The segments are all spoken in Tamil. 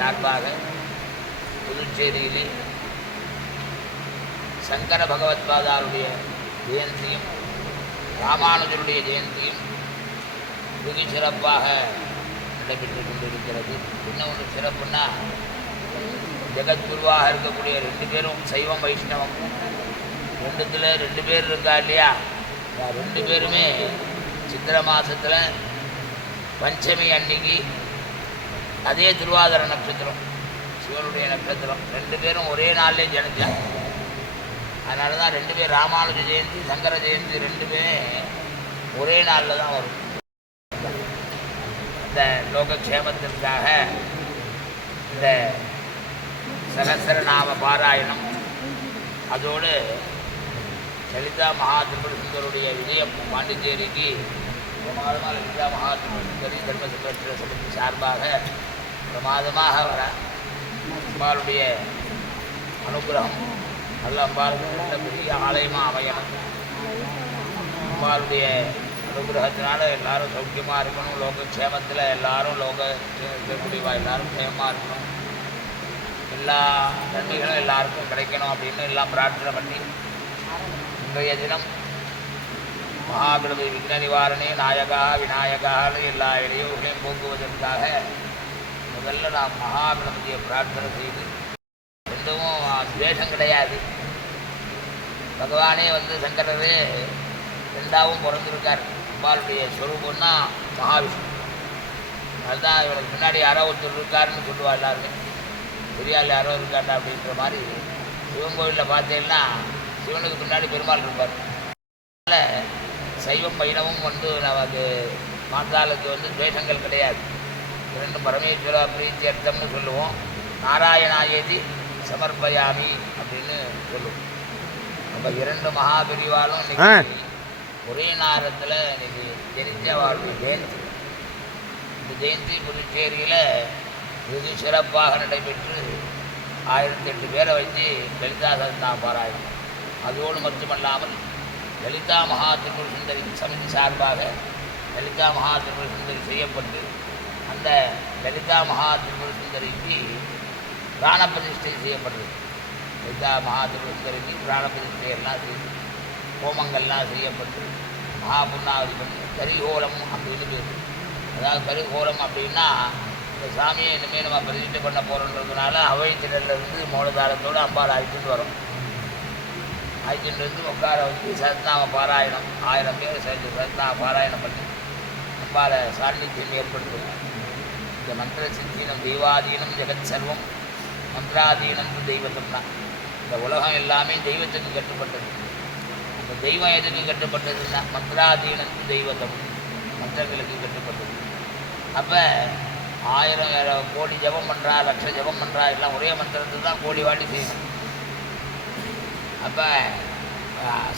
சார்பாக புதுச்சேரியிலே சங்கர பகவத்பாதாருடைய ஜெயந்தியும் ராமானுஜருடைய ஜெயந்தியும் வெகு சிறப்பாக நடைபெற்று கொண்டிருக்கிறது. இன்னும் ஒன்று சிறப்புன்னா, ஜெகத்குருவாக இருக்கக்கூடிய 2 பேரும் சைவம் வைஷ்ணவம் 2 பேர் இருக்கா இல்லையா, 2 பேருமே சித்திரை மாதத்தில் பஞ்சமி அன்னைக்கு அதே திருவாதிரை நட்சத்திரம் சிவனுடைய நட்சத்திரம் 2 பேரும் ஒரே நாளிலே ஜனிச்சாங்க. அதனால தான் 2 பேர் ராமானுஜ ஜெயந்தி சங்கர ஜெயந்தி 2மே ஒரே நாளில் தான் வரும். இந்த லோகக்ஷேமத்திற்காக இந்த சகஸ்ரநாம பாராயணம், அதோடு லலிதா மகாத்ரிபுர சுந்தருடைய விஜயம் பாண்டிச்சேரிக்கு பிரமாதமாக லலிதா மகாத்ரிபுர சுந்தரி தர்ம சங்கர சமிதி சார்பாக பிரமாதமாக வர அம்பாளுடைய அனுகிரகம் நல்ல அம்பாளுக்கு நல்ல பெரிய ஆலயமாக அமையணும். அம்பாளுடைய அனுகிரகத்தினால எல்லாரும் சௌக்கியமாக இருக்கணும். லோகக்ஷேமத்தில் எல்லாரும் இருக்கக்கூடியவா எல்லாரும் க்ஷேமமாக இருக்கணும். எல்லா நன்மைகளும் எல்லாருக்கும் கிடைக்கணும் அப்படின்னு எல்லாம் பிரார்த்தனை பண்ணி, இன்றைய தினம் மகாகணபதி விக்ன நிவாரணே நாயகா விநாயகான்னு எல்லா இடையூறுகளையும் போக்குவதற்காக முதல்ல நாம் மகாகணபதியை பிரார்த்தனை செய்து, எதுவும் துவேஷம் கிடையாது. பகவானே சங்கரரே 2ஆவும் பிறந்திருக்கார். அம்பாளுடைய ஸ்வரூபம்னா மகாவிஷ்ணு. அதுதான் இவனுக்கு முன்னாடி யாரோ ஒருத்தர் இருக்காருன்னு சொல்லுவா எல்லாருமே. பெரியாள் யாரோ இருக்காண்டா அப்படின்ற மாதிரி சிவன் கோவிலில் பார்த்தேன்னா சிவனுக்கு பின்னாடி பெருமாள் இருப்பார். அதனால் சைவம் வைணவம் நமக்கு மாத்தாளுக்கு துவேஷங்கள் கிடையாது. 2 பரமேஸ்வர பிரீத்தி அர்த்தம்னு சொல்லுவோம். நாராயணாயேதி சமர்ப்பயாமி அப்படின்னு சொல்லுவோம். நம்ம 2 மகாபெரிவாலும் இன்னைக்கு ஒரே நேரத்தில் இன்னைக்கு ஜெனிச்ச வாழ்வு ஜெயந்தி. இந்த ஜெயந்தி புதுச்சேரியில் வெகு சிறப்பாக நடைபெற்று 1008 பேரை வச்சு லலிதா சஹஸ்ரநாம பாராயணம். அதோடு மட்டுமல்லாமல் லலிதா மகாத்ரிபுர சுந்தரி சமிதி சார்பாக லலிதா மகாத்ரிபுர சுந்தரி செய்யப்பட்டு, அந்த லலிதா மகாத்ரிபுர சுந்தரிக்கு பிராண பிரதிஷ்டை செய்யப்பட்டது. லலிதா மகாத்ரிபுர சுந்தரிக்கு பிராண பிரதிஷ்டை எல்லாம் செய்து ஹோமங்கள்லாம் செய்யப்பட்டு மகாபுண்ணாவதி பண்ணி கரிகோலம் அப்படின்னு பேர். அதாவது கரிகோலம் அப்படின்னா இந்த சாமியை இனிமேல் நம்ம பிரதிஷ்டை பண்ண போகிறோன்றதுனால அவைத்திலிருந்து மூலதாரத்தோடு அம்பாள் அழைச்சிட்டு வரோம். அழைச்சிட்டு வந்து உட்கார வச்சு சஹஸ்ரநாம பாராயணம் 1000 பேர் சேர்ந்து சஹஸ்ரநாம பாராயணம் பண்ணி அம்பாளை சாநித்தியம் ஏற்படுத்தும். இந்த மந்திர சித்தீனம் தெய்வாதீனம் ஜெகத் சர்வம் மந்திராதீனம் தெய்வத்தம்னா இந்த உலகம் எல்லாமே தெய்வத்துக்கு கட்டுப்பட்டது. இந்த தெய்வம் எதுக்கு கட்டுப்பட்டதுன்னா மந்திராதீனம் தெய்வத்தம், மந்திரங்களுக்கு கட்டுப்பட்டது. அப்போ 1000 கோடி ஜபம் பண்ணுறா, லட்ச ஜபம் பண்ணுறா, எல்லாம் ஒரே மந்திரத்துக்கு தான் கோடி வாட்டி செய்யணும். அப்போ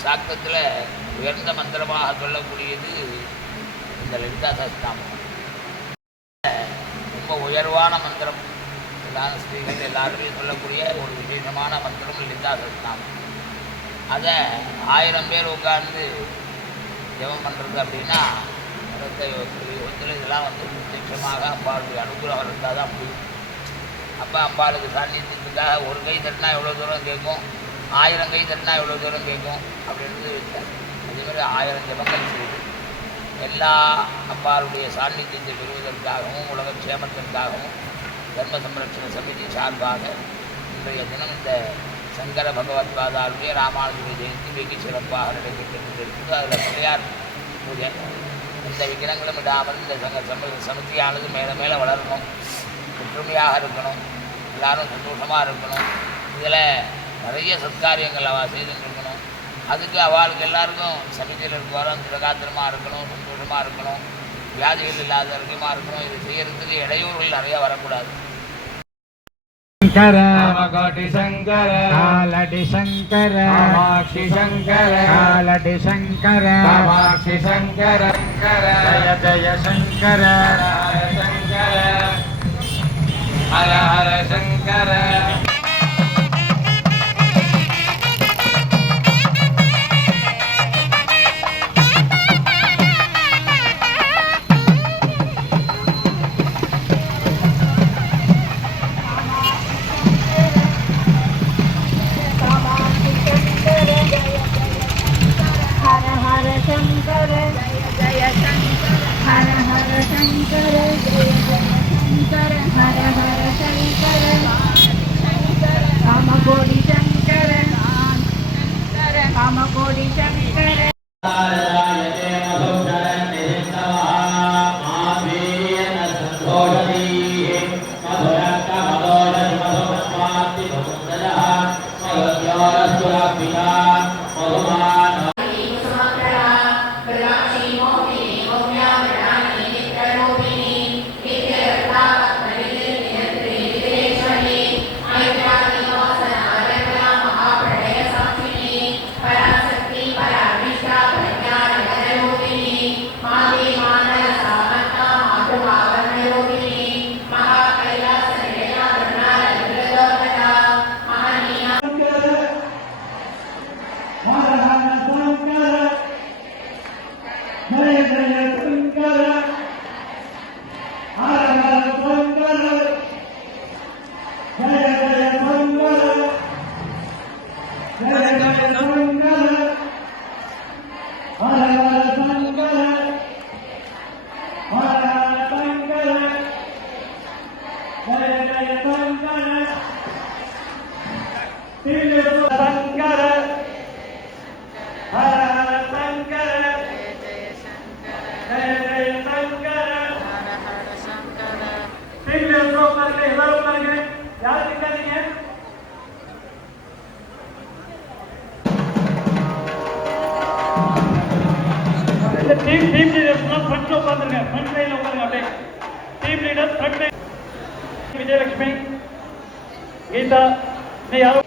சாக்தத்தில் உயர்ந்த மந்திரமாக சொல்லக்கூடியது இந்த லலிதா சஹஸ்ரநாமம். ரொம்ப உயர்வான மந்திரம். எல்லா ஸ்ரீகள் எல்லாருமே சொல்லக்கூடிய ஒரு விசேஷமான மந்திரம் லலிதா சஹஸ்ரநாமம். அதை 1000 பேர் உட்கார்ந்து ஜபம் பண்ணுறது அப்படின்னா யுகத்தில் இதெல்லாம் பிரத்யட்சமாக அம்பாளுடைய அனுகிரகம் இருந்தால் தான் முடியும். அப்போ அம்பாளுக்கு சாநித்தியத்துக்காக ஒரு கை தட்டினா எவ்வளோ தூரம் கேட்கும், 1000 கை தட்டினா எவ்வளோ தூரம் கேட்கும் அப்படின்றது வச்சார். அதேமாதிரி 1000 ஜபங்கள் செய்து எல்லா அம்பாளுடைய சாநித்தியத்தை பெறுவதற்காகவும் உலகக்ஷேமத்திற்காகவும் தர்ம சம்ரட்சண சமிதி சார்பாக இன்றைய தினம் இந்த சங்கர பகவத்பாதாருடைய ராமானுஜருடைய ஜெயந்தி வெகு சிறப்பாக நடைபெற்று கொண்டிருக்கிறது. அதில் பிள்ளையார் பூஜை, எந்த விக்கிரங்களும் விடாமல் இந்த சமிதியானது மேலே மேலே வளரணும், ஒற்றுமையாக இருக்கணும், எல்லாரும் சந்தோஷமாக இருக்கணும். இதில் நிறைய சத்காரியங்கள் அவள் செய்துட்டு இருக்கணும். அதுக்கு அவளுக்கு எல்லாருக்கும் சமிதியில் இருக்கவரும் திரகாத்திரமாக இருக்கணும், சந்தோஷமாக இருக்கணும், வியாதிகள் இல்லாத ஆரோக்கியமாக இருக்கணும். இது செய்யறதுக்கு இடையூறுகள் நிறையா வரக்கூடாது. शंकर कामकोटि शंकर कालटि शंकर कामाक्षि शंकर कालटि शंकर कामाक्षि शंकर जय जय शंकर हर शंकर हर हर शंकर शंकर जय Shankar Har Har Shankar Kamakoti Shankar Kamakoti Shankar team leader front लो उतरना फ्रंट लाइन उतरना अपने team leader front line Vijayalakshmi Geeta ने यार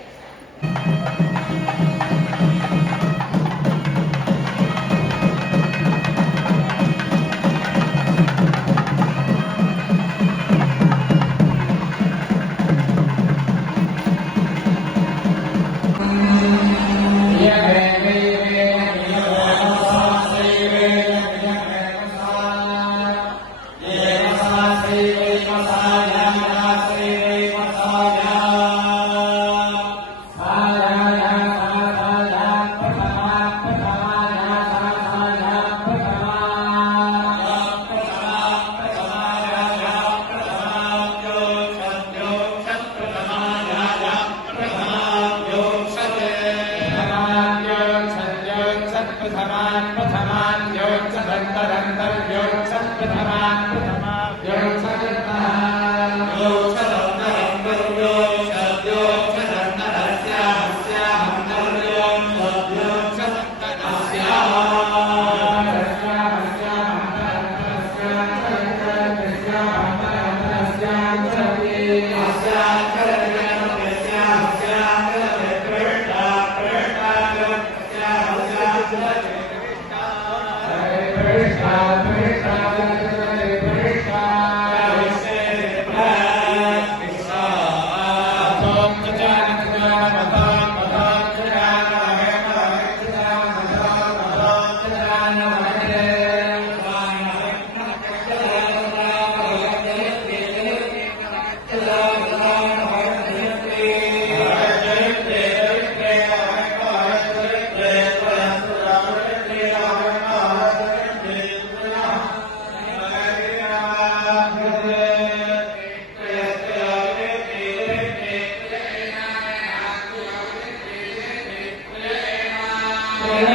Yeah.